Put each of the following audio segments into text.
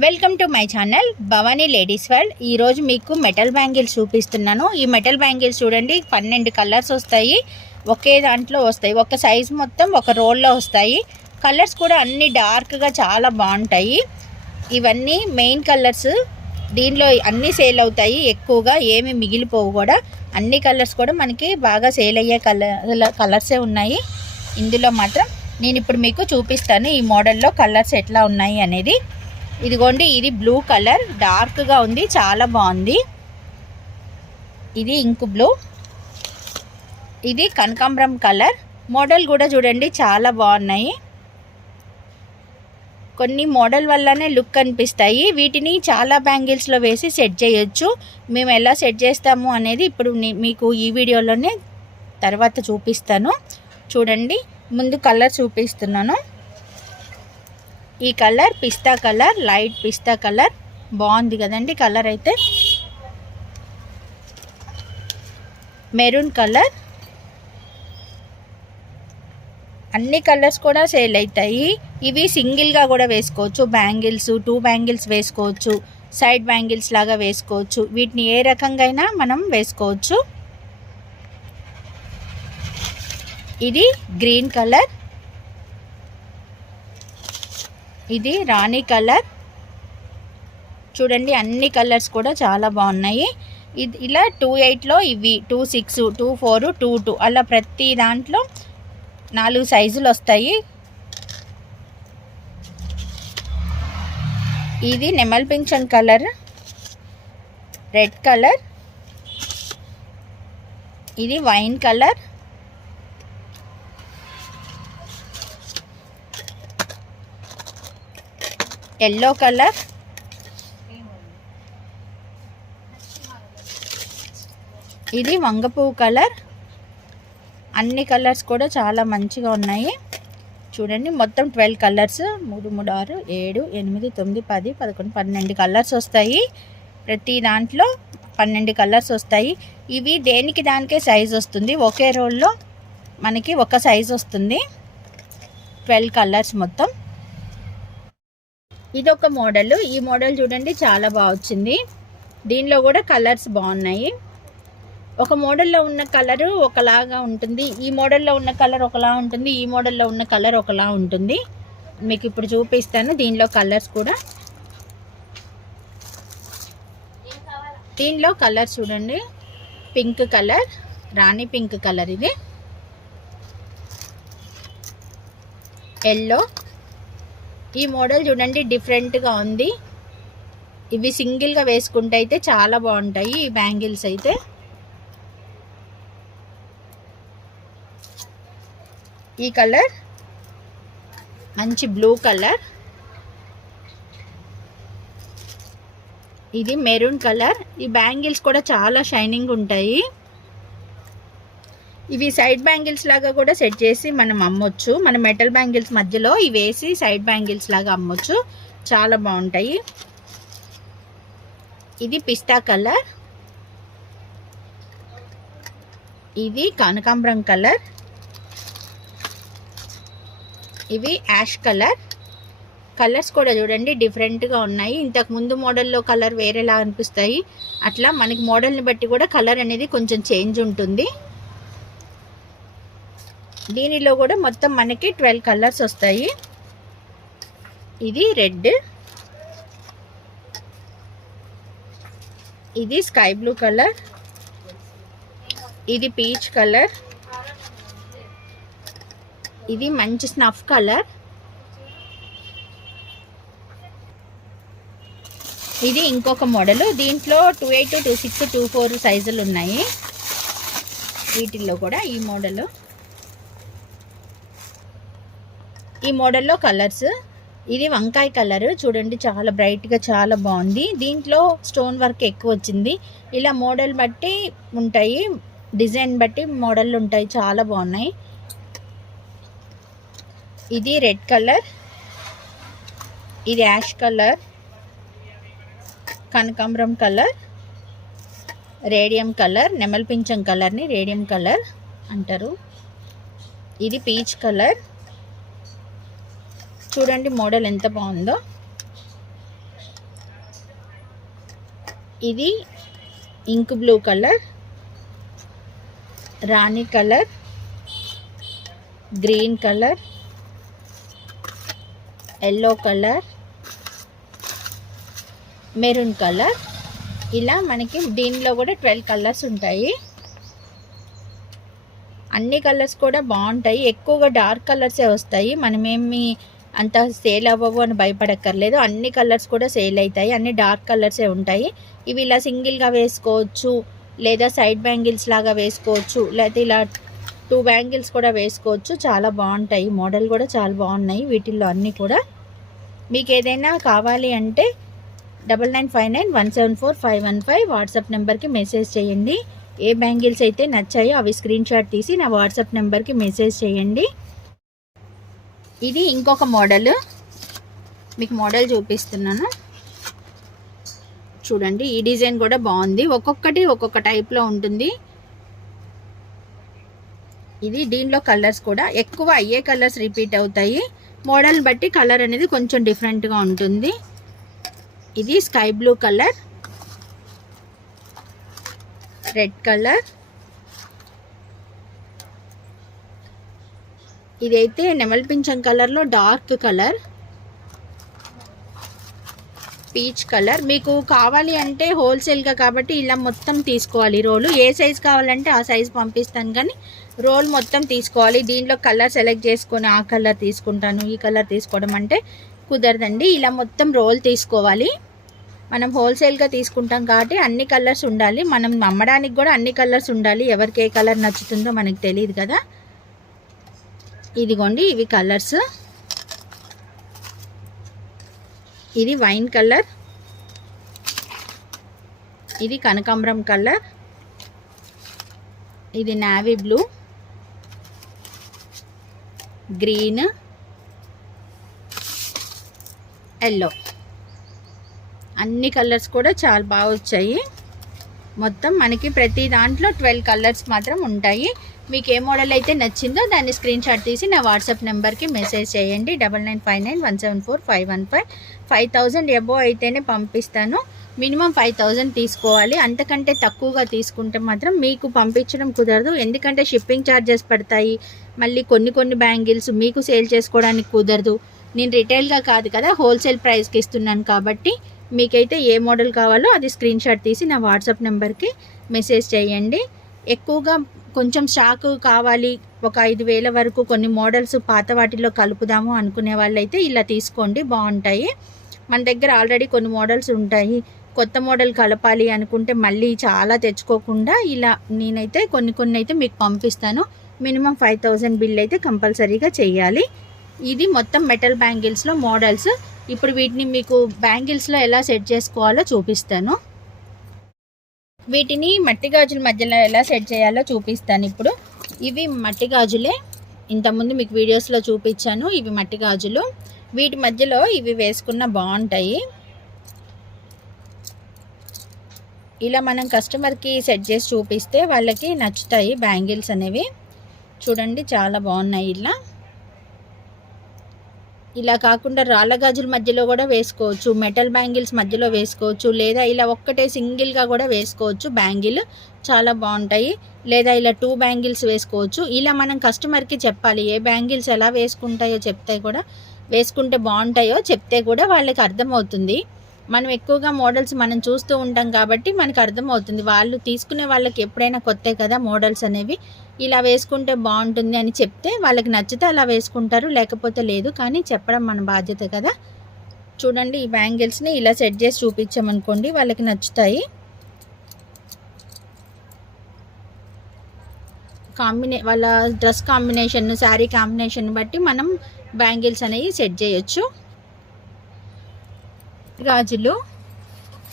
Welcome to my channel Bhavani ladies world. ఈరోజు మీకు metal bangles చూపిస్తున్నాను. ఈ మెటల్ బ్యాంగిల్స్ చూడండి పన్నెండు కలర్స్ వస్తాయి. ఒకే దాంట్లో వస్తాయి. ఒక సైజ్ మొత్తం ఒక రోల్లో వస్తాయి. కలర్స్ కూడా అన్ని డార్క్గా చాలా బాగుంటాయి. ఇవన్నీ మెయిన్ కలర్స్. దీనిలో అన్నీ సేల్ అవుతాయి ఎక్కువగా ఏమి మిగిలిపోవు కూడా. అన్ని కలర్స్ కూడా మనకి బాగా సేల్ అయ్యే కలర్ కలర్సే ఉన్నాయి. ఇందులో మాత్రం నేను ఇప్పుడు మీకు చూపిస్తాను ఈ మోడల్లో కలర్స్ ఎట్లా ఉన్నాయి అనేది. ఇదిగోండి ఇది బ్లూ కలర్ డార్క్గా ఉంది చాలా బాగుంది. ఇది ఇంకు బ్లూ ఇది కనకాంబరం కలర్ మోడల్ కూడా చూడండి చాలా బాగున్నాయి. కొన్ని మోడల్ వల్లనే లుక్ అనిపిస్తాయి వీటిని చాలా బ్యాంగిల్స్లో వేసి సెట్ చేయొచ్చు. మేము ఎలా సెట్ చేస్తాము అనేది ఇప్పుడు మీకు ఈ వీడియోలోనే తర్వాత చూపిస్తాను. చూడండి ముందు కలర్ చూపిస్తున్నాను. ఈ కలర్ పిస్తా కలర్ లైట్ పిస్తా కలర్. బాగుంది కదండి కలర్ అయితే. Maroon colour. అన్ని కలర్స్ కూడా సేల్ అవుతాయి ఇవి సింగిల్గా కూడా వేసుకోవచ్చు. బ్యాంగిల్స్ టూ బ్యాంగిల్స్ వేసుకోవచ్చు. సైడ్ బ్యాంగిల్స్ లాగా వేసుకోవచ్చు. వీటిని ఏ రకంగా అయినా మనం వేసుకోవచ్చు. ఇది గ్రీన్ కలర్. ఇది రాణి కలర్. చూడండి అన్ని కలర్స్ కూడా చాలా బాగున్నాయి. ఇది ఇలా టూ ఎయిట్లో ఇవి two six two four two two అలా ప్రతి దాంట్లో నాలుగు సైజులు వస్తాయి. ఇది నెమల్ పింఛన్ కలర్ రెడ్ కలర్. ఇది వైన్ కలర్. Yellow colour. ఇది వంగపువ్వు కలర్. అన్ని కలర్స్ కూడా చాలా మంచిగా ఉన్నాయి. చూడండి మొత్తం ట్వెల్వ్ కలర్స్. మూడు మూడు ఆరు ఏడు ఎనిమిది తొమ్మిది పది పదకొండు పన్నెండు కలర్స్ వస్తాయి. ప్రతి దాంట్లో పన్నెండు కలర్స్ వస్తాయి. ఇవి దేనికి దానికే సైజ్ వస్తుంది? ఒకే రోల్లో మనకి ఒక సైజ్ వస్తుంది. ట్వెల్వ్ కలర్స్ మొత్తం. ఇదొక మోడల్. ఈ మోడల్ చూడండి చాలా బాగా వచ్చింది. దీనిలో కూడా కలర్స్ బాగున్నాయి. ఒక మోడల్లో ఉన్న కలరు ఒకలాగా ఉంటుంది. ఈ మోడల్లో ఉన్న కలర్ ఒకలా ఉంటుంది. ఈ మోడల్లో ఉన్న కలర్ ఒకలా ఉంటుంది. మీకు ఇప్పుడు చూపిస్తాను. దీనిలో కలర్స్ కూడా. దీనిలో కలర్ చూడండి. Pink colour. రాణి పింక్ కలర్ ఇది. ఎల్లో. ఈ మోడల్ చూడండి డిఫరెంట్గా ఉంది. ఇవి సింగిల్గా వేసుకుంటే అయితే చాలా బాగుంటాయి ఈ బ్యాంగిల్స్ అయితే. ఈ కలర్ మంచి బ్లూ కలర్. ఇది మెరూన్ కలర్. ఈ బ్యాంగిల్స్ కూడా చాలా షైనింగ్ ఉంటాయి. ఇవి సైడ్ బ్యాంగిల్స్ లాగా కూడా సెట్ చేసి మనం అమ్మొచ్చు. మన మెటల్ బ్యాంగిల్స్ మధ్యలో ఇవి వేసి సైడ్ బ్యాంగిల్స్ లాగా అమ్మొచ్చు. చాలా బాగుంటాయి. ఇది పిస్తా కలర్ ఇది కనకాంబరం కలర్ ఇవి యాష్ కలర్ కలర్స్ కూడా చూడండి డిఫరెంట్గా ఉన్నాయి. ఇంతకు ముందు మోడల్లో కలర్ వేరేలా అనిపిస్తాయి. అట్లా మనకి మోడల్ని బట్టి కూడా కలర్ అనేది కొంచెం చేంజ్ ఉంటుంది. దీనిలో కూడా మొత్తం మనకి ట్వెల్వ్ కలర్స్ వస్తాయి. ఇది రెడ్. ఇది స్కై బ్లూ కలర్. ఇది పీచ్ కలర్. ఇది మంచి స్నఫ్ కలర్. ఇది ఇంకొక మోడల్. దీంట్లో two eight two six two four సైజులు ఉన్నాయి. వీటిల్లో కూడా ఈ మోడలు. ఈ మోడల్లో కలర్స్. ఇది వంకాయ కలర్. చూడండి చాలా బ్రైట్గా చాలా బాగుంది. దీంట్లో స్టోన్ వర్క్ ఎక్కువ వచ్చింది. ఇలా మోడల్ బట్టి ఉంటాయి. డిజైన్ బట్టి మోడల్ ఉంటాయి. చాలా బాగున్నాయి. ఇది రెడ్ కలర్. ఇది యాష్ కలర్. కనకాంబరం కలర్. Radium colour. నెమల్ పింఛం కలర్ని రేడియం కలర్ అంటారు. ఇది పీచ్ కలర్. చూడండి మోడల్ ఎంత బాగుందో. ఇది ఇంక్ బ్లూ కలర్ రాణి colour green colour yellow colour maroon colour. ఇలా మనకి దీనిలో కూడా ట్వెల్వ్ కలర్స్ ఉంటాయి. అన్ని కలర్స్ కూడా బాగుంటాయి. ఎక్కువగా డార్క్ కలర్సే వస్తాయి. మనమేమి అంత సేల్ అవ్వవు అని భయపడక్కర్లేదు. అన్ని కలర్స్ కూడా సేల్ అవుతాయి. అన్ని డార్క్ కలర్సే ఉంటాయి. ఇవి ఇలా సింగిల్గా వేసుకోవచ్చు లేదా సైడ్ బ్యాంగిల్స్ లాగా వేసుకోవచ్చు లేదా ఇలా టూ బ్యాంగిల్స్ కూడా వేసుకోవచ్చు. చాలా బాగుంటాయి. మోడల్ కూడా చాలా బాగున్నాయి. వీటిల్లో అన్నీ కూడా. మీకు ఏదైనా కావాలి అంటే double nine five nine one seven four five one five WhatsApp నెంబర్కి మెసేజ్ చేయండి. ఏ బ్యాంగిల్స్ అయితే నచ్చాయో అవి స్క్రీన్ షాట్ తీసి నా వాట్సాప్ నెంబర్కి మెసేజ్ చేయండి. ఇది ఇంకొక మోడల్. మీకు మోడల్ చూపిస్తున్నాను. చూడండి ఈ డిజైన్ కూడా బాగుంది. ఒక్కొక్కటి ఒక్కొక్క టైప్లో ఉంటుంది. ఇది దీనిలో కలర్స్ కూడా ఎక్కువ అయ్యే కలర్స్ రిపీట్ అవుతాయి. మోడల్ బట్టి కలర్ అనేది కొంచెం డిఫరెంట్గా ఉంటుంది. ఇది sky blue colour. Red colour. ఇదైతే నెమల్ పింఛం కలర్లో డార్క్ కలర్. Peach colour. మీకు కావాలి అంటే హోల్సేల్గా కాబట్టి ఇలా మొత్తం తీసుకోవాలి రోలు. ఏ సైజ్ కావాలంటే ఆ సైజ్ పంపిస్తాను కానీ రోల్ మొత్తం తీసుకోవాలి. దీనిలో కలర్ సెలెక్ట్ చేసుకొని ఆ కలర్ తీసుకుంటాను ఈ కలర్ తీసుకోవడం అంటే కుదరదండి. ఇలా మొత్తం రోల్ తీసుకోవాలి. మనం హోల్సేల్గా తీసుకుంటాం కాబట్టి అన్ని కలర్స్ ఉండాలి. మనం అమ్మడానికి కూడా అన్ని కలర్స్ ఉండాలి. ఎవరికి ఏ కలర్ నచ్చుతుందో మనకు తెలియదు కదా. ఇదిగోండి ఇవి కలర్స్. ఇది వైన్ కలర్. ఇది కనకాంబరం కలర్. ఇది నావీ బ్లూ. గ్రీన్. ఎల్లో. అన్ని కలర్స్ కూడా చాలా బాగా వచ్చాయి. మొత్తం మనకి ప్రతి దాంట్లో ట్వెల్వ్ కలర్స్ మాత్రం ఉంటాయి. మీకు ఏ మోడల్ అయితే నచ్చిందో దాన్ని స్క్రీన్ షాట్ తీసి నా వాట్సాప్ నెంబర్కి మెసేజ్ చేయండి. Double nine five nine one seven four five one five. Five thousand above అయితేనే పంపిస్తాను. మినిమం ఫైవ్ థౌజండ్ తీసుకోవాలి. అంతకంటే తక్కువగా తీసుకుంటే మాత్రం మీకు పంపించడం కుదరదు. ఎందుకంటే షిప్పింగ్ ఛార్జెస్ పడతాయి. మళ్ళీ కొన్ని కొన్ని బ్యాంగిల్స్ మీకు సేల్ చేసుకోవడానికి కుదరదు. నేను రిటైల్గా కాదు కదా హోల్సేల్ ప్రైస్కి ఇస్తున్నాను కాబట్టి మీకైతే ఏ మోడల్ కావాలో అది స్క్రీన్ షాట్ తీసి నా వాట్సాప్ నెంబర్కి మెసేజ్ చేయండి. ఎక్కువగా కొంచెం స్టాక్ కావాలి ఒక ఐదు వేల వరకు కొన్ని మోడల్స్ పాత వాటిలో కలుపుదాము అనుకునే వాళ్ళైతే ఇలా తీసుకోండి బాగుంటాయి. మన దగ్గర ఆల్రెడీ కొన్ని మోడల్స్ ఉంటాయి. కొత్త మోడల్ కలపాలి అనుకుంటే మళ్ళీ చాలా తెచ్చుకోకుండా ఇలా నేనైతే కొన్ని కొన్ని అయితే మీకు పంపిస్తాను. మినిమం ఫైవ్ థౌజండ్ బిల్ అయితే కంపల్సరీగా చేయాలి. ఇది మొత్తం మెటల్ బ్యాంగిల్స్లో మోడల్స్ ఇప్పుడు వీటిని మీకు బ్యాంగిల్స్లో ఎలా సెట్ చేసుకోవాలో చూపిస్తాను. వీటిని మట్టి గాజుల మధ్యలో ఎలా సెట్ చేయాలో చూపిస్తాను ఇప్పుడు. ఇవి మట్టి గాజులే. ఇంతకుముందు మీకు వీడియోస్లో చూపించాను ఇవి మట్టి గాజులు. వీటి మధ్యలో ఇవి వేసుకున్న బాగుంటాయి ఇలా మనం కస్టమర్కి సెట్ చేసి చూపిస్తే వాళ్ళకి నచ్చుతాయి బ్యాంగిల్స్ అనేవి. చూడండి చాలా బాగున్నాయి ఇలా. ఇలా కాకుండా రాళ్ళ గాజుల మధ్యలో కూడా వేసుకోవచ్చు మెటల్ బ్యాంగిల్స్ మధ్యలో వేసుకోవచ్చు లేదా ఇలా ఒక్కటే సింగిల్గా కూడా వేసుకోవచ్చు. బ్యాంగిల్ చాలా బాగుంటాయి. లేదా ఇలా టూ బ్యాంగిల్స్ వేసుకోవచ్చు. ఇలా మనం కస్టమర్కి చెప్పాలి ఏ బ్యాంగిల్స్ ఎలా వేసుకుంటాయో చెప్తే కూడా వేసుకుంటే బాగుంటాయో చెప్తే కూడా వాళ్ళకి అర్థమవుతుంది. మనం ఎక్కువగా మోడల్స్ మనం చూస్తూ ఉంటాం కాబట్టి మనకు అర్థమవుతుంది. వాళ్ళు తీసుకునే వాళ్ళకి ఎప్పుడైనా కొత్త కదా మోడల్స్ అనేవి. ఇలా వేసుకుంటే బాగుంటుంది అని చెప్తే వాళ్ళకి నచ్చితే అలా వేసుకుంటారు లేకపోతే లేదు. కానీ చెప్పడం మన బాధ్యత కదా. చూడండి ఈ బ్యాంగిల్స్ని ఇలా సెట్ చేసి చూపించామనుకోండి వాళ్ళకి నచ్చుతాయి. కాంబినే వాళ్ళ డ్రెస్ కాంబినేషన్ శారీ కాంబినేషన్ బట్టి మనం బ్యాంగిల్స్ అనేవి సెట్ చేయొచ్చు. గాజులు.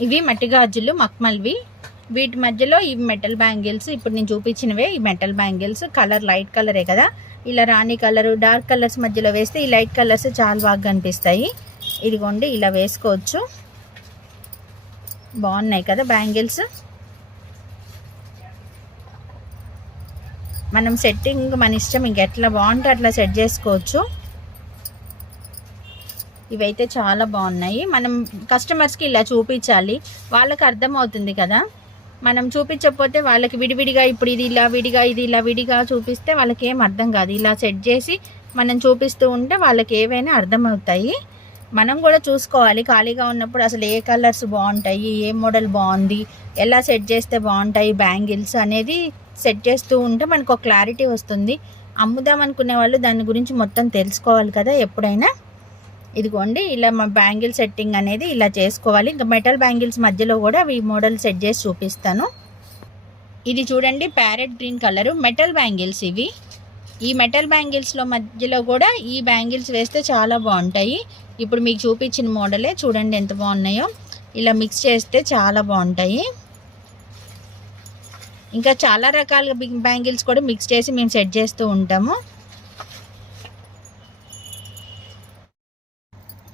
ఇవి మట్టి గాజులు మక్మల్వి. వీటి మధ్యలో ఇవి మెటల్ బ్యాంగిల్స్ ఇప్పుడు నేను చూపించినవే ఈ మెటల్ బ్యాంగిల్స్ కలర్ లైట్ కలరే కదా? ఇలా రాణి కలరు డార్క్ కలర్స్ మధ్యలో వేస్తే ఈ లైట్ కలర్స్ చాలా బాగా కనిపిస్తాయి. ఇదిగోండి ఇలా వేసుకోవచ్చు. బాగున్నాయి కదా బ్యాంగిల్స్ మనం సెట్టింగ్ మన ఇష్టం ఇంకెట్లా బాగుంటే అట్లా సెట్ చేసుకోవచ్చు. ఇవైతే చాలా బాగున్నాయి. మనం కస్టమర్స్కి ఇలా చూపించాలి. వాళ్ళకి అర్థమవుతుంది కదా? మనం చూపించకపోతే వాళ్ళకి విడివిడిగా ఇప్పుడు ఇది ఇలా విడిగా ఇది ఇలా విడిగా చూపిస్తే వాళ్ళకి ఏం అర్థం కాదు. ఇలా సెట్ చేసి మనం చూపిస్తూ ఉంటే వాళ్ళకి ఏవైనా అర్థమవుతాయి. మనం కూడా చూసుకోవాలి. ఖాళీగా ఉన్నప్పుడు అసలు ఏ కలర్స్ బాగుంటాయి ఏ మోడల్ బాగుంది ఎలా సెట్ చేస్తే బాగుంటాయి బ్యాంగిల్స్ అనేది సెట్ చేస్తూ ఉంటే మనకు ఒక క్లారిటీ వస్తుంది. అమ్ముదాం అనుకునే వాళ్ళు దాని గురించి మొత్తం తెలుసుకోవాలి కదా ఎప్పుడైనా? ఇదిగోండి ఇలా మా బ్యాంగిల్ సెట్టింగ్ అనేది ఇలా చేసుకోవాలి. ఇంకా మెటల్ బ్యాంగిల్స్ మధ్యలో కూడా ఈ మోడల్ సెట్ చేసి చూపిస్తాను. ఇది చూడండి parrot green colour metal bangles ఇవి. ఈ మెటల్ బ్యాంగిల్స్లో మధ్యలో కూడా ఈ బ్యాంగిల్స్ వేస్తే చాలా బాగుంటాయి. ఇప్పుడు మీకు చూపించిన మోడలే చూడండి ఎంత బాగున్నాయో. ఇలా మిక్స్ చేస్తే చాలా బాగుంటాయి. ఇంకా చాలా రకాల బ్యాంగిల్స్ కూడా మిక్స్ చేసి మేము సెట్ చేస్తూ ఉంటాము.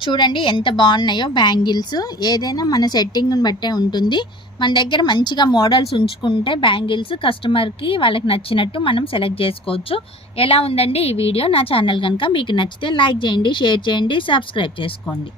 చూడండి ఎంత బాగున్నాయో బ్యాంగిల్స్. ఏదైనా మన సెట్టింగ్ని బట్టే ఉంటుంది. మన దగ్గర మంచిగా మోడల్స్ ఉంచుకుంటే బ్యాంగిల్స్ కస్టమర్కి వాళ్ళకి నచ్చినట్టు మనం సెలెక్ట్ చేసుకోవచ్చు. ఎలా ఉందండి ఈ వీడియో? నా ఛానల్ కనుక మీకు నచ్చితే లైక్ చేయండి షేర్ చేయండి సబ్స్క్రైబ్ చేసుకోండి.